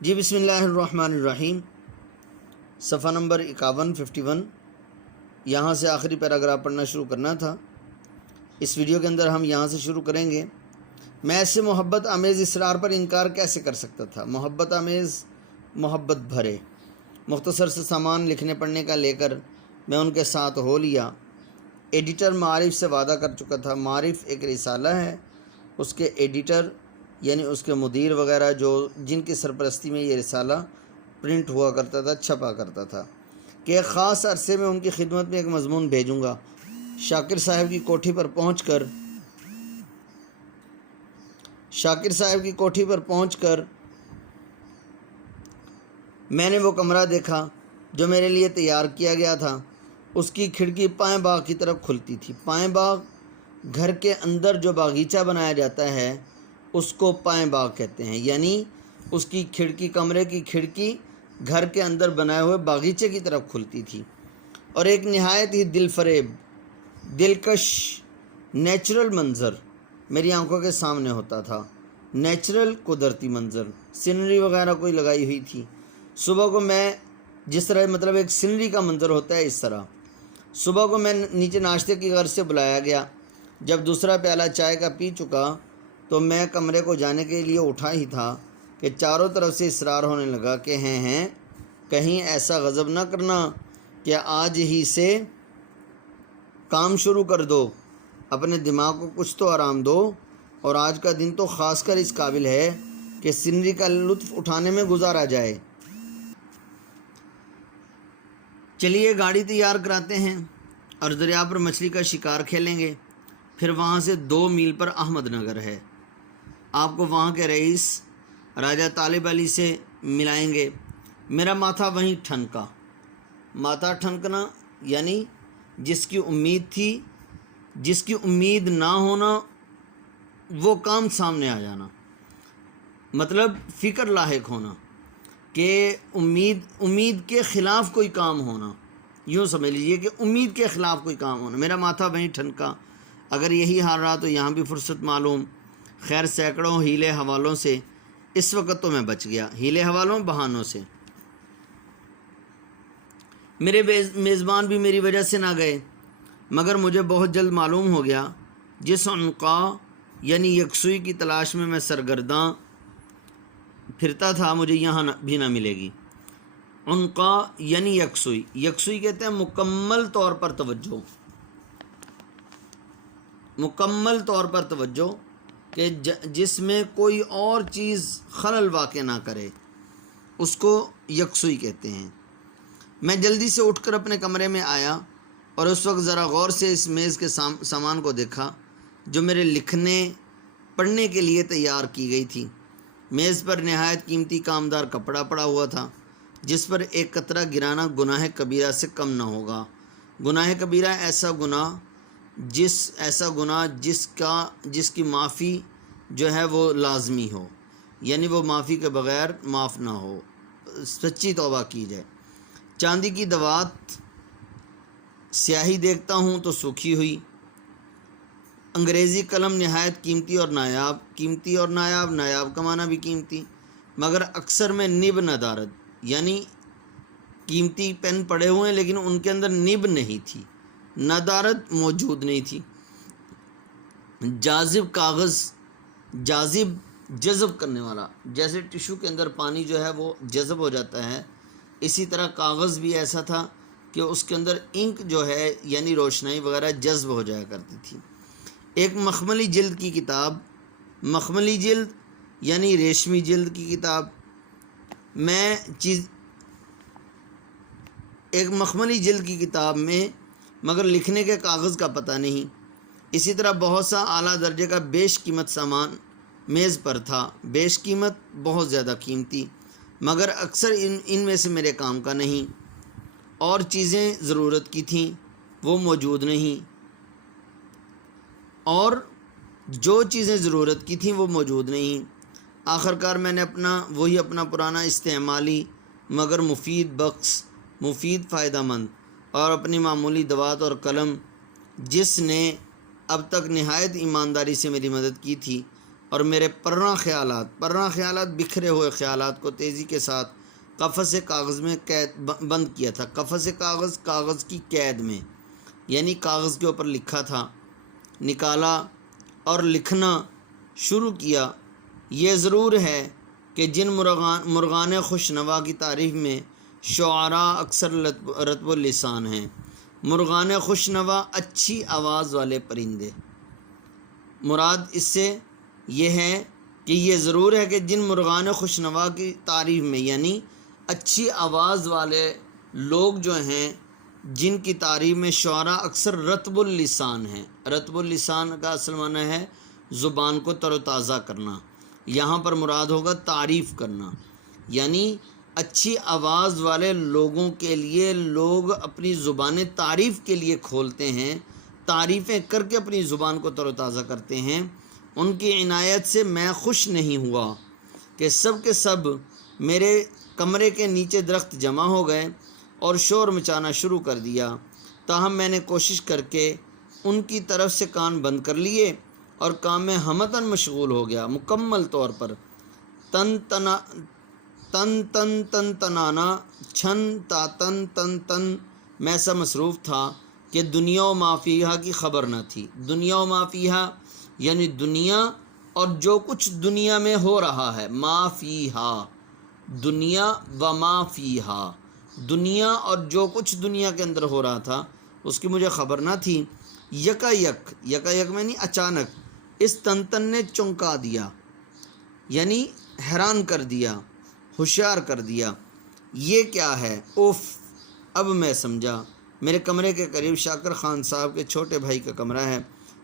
جی بسم اللہ الرحمن الرحیم، صفحہ نمبر 51 یہاں سے آخری پیراگراف پڑھنا شروع کرنا تھا۔ اس ویڈیو کے اندر ہم یہاں سے شروع کریں گے۔ میں ایسے محبت آمیز اصرار پر انکار کیسے کر سکتا تھا؟ محبت آمیز، محبت بھرے مختصر سے سامان لکھنے پڑھنے کا لے کر میں ان کے ساتھ ہو لیا۔ ایڈیٹر معارف سے وعدہ کر چکا تھا۔ معارف ایک رسالہ ہے، اس کے ایڈیٹر یعنی اس کے مدیر وغیرہ جن کی سرپرستی میں یہ رسالہ پرنٹ ہوا کرتا تھا، چھپا کرتا تھا، کہ ایک خاص عرصے میں ان کی خدمت میں ایک مضمون بھیجوں گا۔ شاکر صاحب کی کوٹھی پر پہنچ کر میں نے وہ کمرہ دیکھا جو میرے لیے تیار کیا گیا تھا۔ اس کی کھڑکی پائیں باغ کی طرف کھلتی تھی۔ پائیں باغ، گھر کے اندر جو باغیچہ بنایا جاتا ہے اس کو پائیں باغ کہتے ہیں، یعنی اس کی کھڑکی، کمرے کی کھڑکی گھر کے اندر بنائے ہوئے باغیچے کی طرف کھلتی تھی، اور ایک نہایت ہی دل فریب، دلکش، نیچرل منظر میری آنکھوں کے سامنے ہوتا تھا۔ نیچرل، قدرتی منظر، سینری وغیرہ کوئی لگائی ہوئی تھی۔ صبح کو میں جس طرح ایک سینری کا منظر ہوتا ہے، اس طرح صبح کو میں نیچے ناشتے کی غرض سے بلایا گیا۔ جب دوسرا پیالہ چائے کا پی چکا تو میں کمرے کو جانے کے لیے اٹھا ہی تھا کہ چاروں طرف سے اصرار ہونے لگا کہ ہیں کہیں ایسا غضب نہ کرنا کہ آج ہی سے کام شروع کر دو، اپنے دماغ کو کچھ تو آرام دو، اور آج کا دن تو خاص کر اس قابل ہے کہ سینری کا لطف اٹھانے میں گزارا جائے۔ چلیے گاڑی تیار کراتے ہیں اور دریا پر مچھلی کا شکار کھیلیں گے۔ پھر وہاں سے 2 میل پر احمد نگر ہے، آپ کو وہاں کے رئیس راجہ طالب علی سے ملائیں گے۔ میرا ماتھا وہیں ٹھنکا۔ ماتھا ٹھنکنا یعنی جس کی امید تھی، جس کی امید نہ ہونا، وہ کام سامنے آ جانا، مطلب فکر لاحق ہونا، کہ امید کے خلاف کوئی کام ہونا، یوں سمجھ لیجئے کہ امید کے خلاف کوئی کام ہونا۔ میرا ماتھا وہیں ٹھنکا۔ اگر یہی حال رہا تو یہاں بھی فرصت معلوم۔ خیر، سینکڑوں ہیلے حوالوں سے اس وقت تو میں بچ گیا، ہیلے حوالوں، بہانوں سے۔ میرے میزبان بھی میری وجہ سے نہ گئے، مگر مجھے بہت جلد معلوم ہو گیا جس عنقا یعنی یکسوئی کی تلاش میں میں سرگرداں پھرتا تھا، مجھے یہاں بھی نہ ملے گی۔ عنقا یعنی یکسوئی، یکسوئی کہتے ہیں مکمل طور پر توجہ، مکمل طور پر توجہ، کہ جس میں کوئی اور چیز خلل واقع نہ کرے، اس کو یکسوئی کہتے ہیں۔ میں جلدی سے اٹھ کر اپنے کمرے میں آیا اور اس وقت ذرا غور سے اس میز کے سامان کو دیکھا جو میرے لکھنے پڑھنے کے لیے تیار کی گئی تھی۔ میز پر نہایت قیمتی کامدار کپڑا پڑا ہوا تھا جس پر ایک قطرہ گرانا گناہ کبیرہ سے کم نہ ہوگا۔ گناہ کبیرہ ایسا گناہ جس کی معافی جو ہے وہ لازمی ہو، یعنی وہ معافی کے بغیر معاف نہ ہو، سچی توبہ کی جائے۔ چاندی کی دوات، سیاہی دیکھتا ہوں تو سوکھی ہوئی۔ انگریزی قلم نہایت قیمتی اور نایاب، قیمتی اور نایاب، نایاب کا معنی بھی قیمتی، مگر اکثر میں نب ندارد، یعنی قیمتی پین پڑے ہوئے ہیں لیکن ان کے اندر نب نہیں تھی، ندارت موجود نہیں تھی۔ جاذب کاغذ، جاذب جذب کرنے والا، جیسے ٹشو کے اندر پانی جو ہے وہ جذب ہو جاتا ہے، اسی طرح کاغذ بھی ایسا تھا کہ اس کے اندر انک جو ہے یعنی روشنائی وغیرہ جذب ہو جایا کرتی تھی۔ ایک مخملی جلد کی کتاب، مخملی جلد یعنی ریشمی جلد کی کتاب، ایک مخملی جلد کی کتاب میں مگر لکھنے کے کاغذ کا پتہ نہیں۔ اسی طرح بہت سا اعلیٰ درجے کا بیش قیمت سامان میز پر تھا، بیش قیمت، بہت زیادہ قیمتی، مگر اکثر ان میں سے میرے کام کا نہیں۔ اور چیزیں ضرورت کی تھیں وہ موجود نہیں، اور جو چیزیں ضرورت کی تھیں وہ موجود نہیں۔ آخرکار میں نے اپنا پرانا استعمالی مگر مفید بکس، مفید فائدہ مند، اور اپنی معمولی دوات اور قلم جس نے اب تک نہایت ایمانداری سے میری مدد کی تھی، اور میرے پرنا خیالات بکھرے ہوئے خیالات کو تیزی کے ساتھ قفس کاغذ میں بند کیا تھا۔ قفس کاغذ کی قید میں، یعنی کاغذ کے اوپر لکھا تھا، نکالا اور لکھنا شروع کیا۔ یہ ضرور ہے کہ جن مرغان خوشنوا کی تعریف میں شعراء اکثر رطب اللسان ہیں۔ مرغان خوشنوا اچھی آواز والے پرندے، مراد اس سے یہ ہے کہ یہ ضرور ہے کہ جن مرغان خوشنوا کی تعریف میں، یعنی اچھی آواز والے لوگ جو ہیں جن کی تعریف میں شعراء اکثر رطب اللسان ہیں۔ رطب اللسان کا اصل معنی ہے زبان کو تر و تازہ کرنا، یہاں پر مراد ہوگا تعریف کرنا، یعنی اچھی آواز والے لوگوں کے لیے لوگ اپنی زبانیں تعریف کے لیے کھولتے ہیں، تعریفیں کر کے اپنی زبان کو تر و تازہ کرتے ہیں۔ ان کی عنایت سے میں خوش نہیں ہوا کہ سب کے سب میرے کمرے کے نیچے درخت جمع ہو گئے اور شور مچانا شروع کر دیا، تاہم میں نے کوشش کر کے ان کی طرف سے کان بند کر لیے اور کام میں ہمتاً مشغول ہو گیا۔ مکمل طور پر تنانا چھن تا تن میں ایسا مصروف تھا کہ دنیا و ما فیہا کی خبر نہ تھی۔ دنیا و ما فیہا یعنی دنیا اور جو کچھ دنیا میں ہو رہا ہے، ما فیہا دنیا و ما فیہا، دنیا اور جو کچھ دنیا کے اندر ہو رہا تھا اس کی مجھے خبر نہ تھی۔ یکا یک میں نہیں اچانک، اس تن نے چونکا دیا، یعنی حیران کر دیا، ہوشیار کر دیا۔ یہ کیا ہے؟ اوف! اب میں سمجھا۔ میرے کمرے کے قریب شاکر خان صاحب کے چھوٹے بھائی کا کمرہ ہے،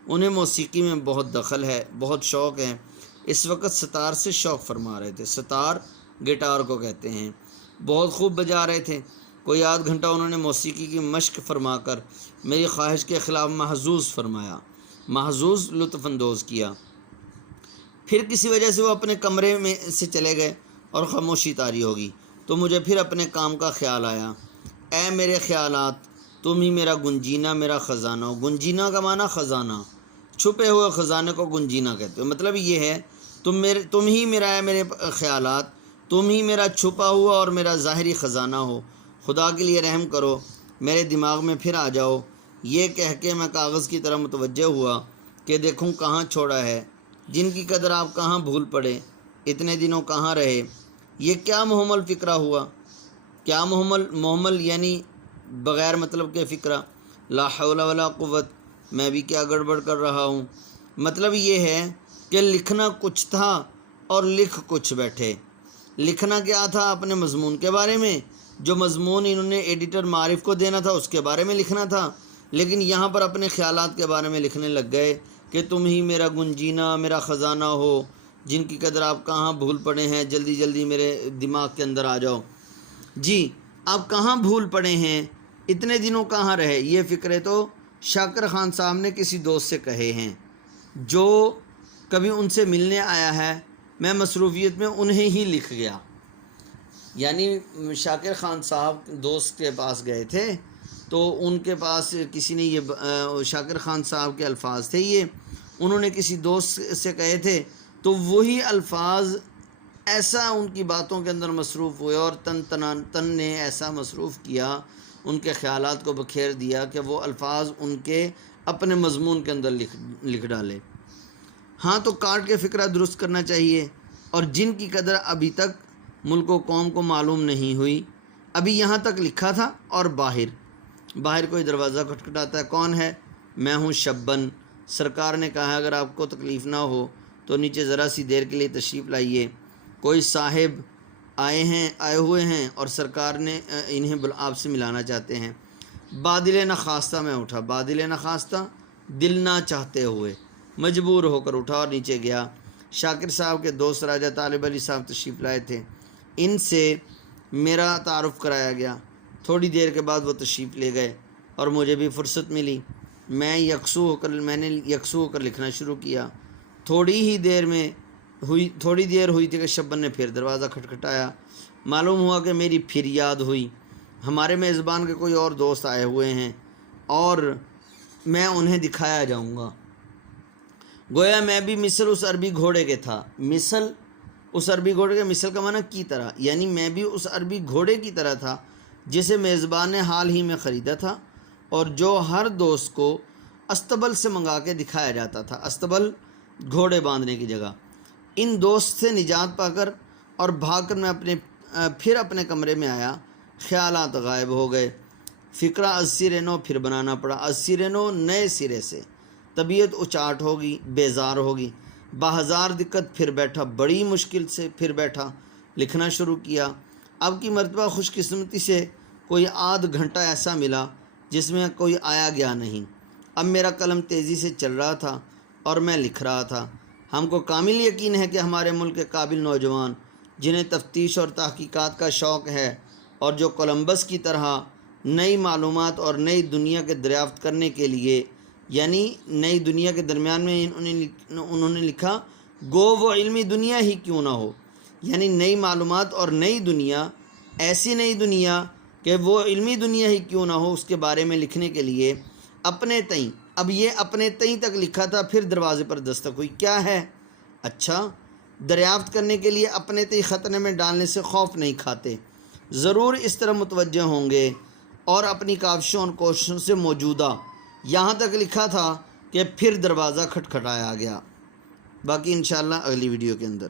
انہیں موسیقی میں بہت دخل ہے، بہت شوق ہے۔ اس وقت ستار سے شوق فرما رہے تھے۔ ستار گٹار کو کہتے ہیں۔ بہت خوب بجا رہے تھے۔ کوئی آدھ گھنٹہ انہوں نے موسیقی کی مشق فرما کر میری خواہش کے خلاف محظوظ لطف اندوز کیا۔ پھر کسی وجہ سے وہ اپنے کمرے میں سے چلے گئے اور خاموشی طاری ہوگی تو مجھے پھر اپنے کام کا خیال آیا۔ اے میرے خیالات، تم ہی میرا گنجینہ، میرا خزانہ ہو۔ گنجینہ کا معنی خزانہ، چھپے ہوئے خزانے کو گنجینہ کہتے ہو۔ مطلب یہ ہے تم ہی میرا ہے، میرے خیالات، تم ہی میرا چھپا ہوا اور میرا ظاہری خزانہ ہو۔ خدا کے لیے رحم کرو، میرے دماغ میں پھر آ جاؤ۔ یہ کہہ کے میں کاغذ کی طرف متوجہ ہوا کہ دیکھوں کہاں چھوڑا ہے، جن کی قدر آپ کہاں بھول پڑے، اتنے دنوں کہاں رہے۔ یہ کیا محمل فکرہ ہوا؟ کیا محمل یعنی بغیر مطلب کے فکرہ۔ لا حول ولا قوت، میں بھی کیا گڑبڑ کر رہا ہوں۔ مطلب یہ ہے کہ لکھنا کچھ تھا اور لکھ کچھ بیٹھے۔ لکھنا کیا تھا؟ اپنے مضمون کے بارے میں، جو مضمون انہوں نے ایڈیٹر معارف کو دینا تھا اس کے بارے میں لکھنا تھا، لیکن یہاں پر اپنے خیالات کے بارے میں لکھنے لگ گئے کہ تم ہی میرا گنجینہ، میرا خزانہ ہو، جن کی قدر آپ کہاں بھول پڑے ہیں، جلدی جلدی میرے دماغ کے اندر آ جاؤ۔ جی آپ کہاں بھول پڑے ہیں، اتنے دنوں کہاں رہے؟ یہ فکرے تو شاکر خان صاحب نے کسی دوست سے کہے ہیں جو کبھی ان سے ملنے آیا ہے۔ میں مصروفیت میں انہیں ہی لکھ گیا۔ یعنی شاکر خان صاحب دوست کے پاس گئے تھے تو ان کے پاس کسی نے یہ شاکر خان صاحب کے الفاظ تھے، یہ انہوں نے کسی دوست سے کہے تھے، تو وہی الفاظ ایسا ان کی باتوں کے اندر مصروف ہوئے اور تن نے ایسا مصروف کیا، ان کے خیالات کو بکھیر دیا کہ وہ الفاظ ان کے اپنے مضمون کے اندر لکھ ڈالے۔ ہاں تو کاٹ کے فکرہ درست کرنا چاہیے، اور جن کی قدر ابھی تک ملک و قوم کو معلوم نہیں ہوئی، ابھی یہاں تک لکھا تھا اور باہر کوئی دروازہ کھٹکھٹاتا ہے۔ کون ہے؟ میں ہوں شبن۔ سرکار نے کہا اگر آپ کو تکلیف نہ ہو تو نیچے ذرا سی دیر کے لیے تشریف لائیے، کوئی صاحب آئے ہوئے ہیں اور سرکار نے انہیں آپ سے ملانا چاہتے ہیں۔ بادل نخواستہ میں اٹھا، بادل نخواستہ دل نہ چاہتے ہوئے مجبور ہو کر اٹھا اور نیچے گیا۔ شاکر صاحب کے دوست راجہ طالب علی صاحب تشریف لائے تھے، ان سے میرا تعارف کرایا گیا۔ تھوڑی دیر کے بعد وہ تشریف لے گئے اور مجھے بھی فرصت ملی۔ میں نے یکسو ہو کر لکھنا شروع کیا۔ تھوڑی دیر ہوئی تھی کہ شبن نے پھر دروازہ کھٹکھٹایا۔ معلوم ہوا کہ میری پھر یاد ہوئی، ہمارے میزبان کے کوئی اور دوست آئے ہوئے ہیں اور میں انہیں دکھایا جاؤں گا۔ گویا میں بھی مثل اس عربی گھوڑے کے تھا. مثل اس عربی گھوڑے کے، مثل کا معنی کی طرح، یعنی میں بھی اس عربی گھوڑے کی طرح تھا جسے میزبان نے حال ہی میں خریدا تھا اور جو ہر دوست کو استبل سے منگا کے دکھایا جاتا تھا. استبل گھوڑے باندھنے کی جگہ. ان دوست سے نجات پا کر اور بھاگ کر میں پھر اپنے کمرے میں آیا. خیالات غائب ہو گئے. فکرہ از سرے نو پھر بنانا پڑا. از سرے نو، نئے سرے سے. طبیعت اچاٹ ہوگی، بیزار ہوگی. باہزار دقت پھر بیٹھا، بڑی مشکل سے پھر بیٹھا، لکھنا شروع کیا. اب کی مرتبہ خوش قسمتی سے کوئی آدھ گھنٹہ ایسا ملا جس میں کوئی آیا گیا نہیں. اب میرا قلم تیزی سے چل رہا تھا اور میں لکھ رہا تھا. ہم کو کامل یقین ہے کہ ہمارے ملک کے قابل نوجوان جنہیں تفتیش اور تحقیقات کا شوق ہے اور جو کولمبس کی طرح نئی معلومات اور نئی دنیا کے دریافت کرنے کے لیے، یعنی نئی دنیا کے درمیان میں انہوں نے لکھا گو وہ علمی دنیا ہی کیوں نہ ہو، یعنی نئی معلومات اور نئی دنیا، ایسی نئی دنیا کہ وہ علمی دنیا ہی کیوں نہ ہو، اس کے بارے میں لکھنے کے لیے اپنے تئیں. اب یہ اپنے تئیں تک لکھا تھا، پھر دروازے پر دستک ہوئی. کیا ہے؟ اچھا، دریافت کرنے کے لیے اپنے تئیں خطرے میں ڈالنے سے خوف نہیں کھاتے، ضرور اس طرح متوجہ ہوں گے. اور اپنی کاوشوں اور کوششوں سے موجودہ یہاں تک لکھا تھا کہ پھر دروازہ کھٹکھٹایا گیا. باقی انشاءاللہ اگلی ویڈیو کے اندر.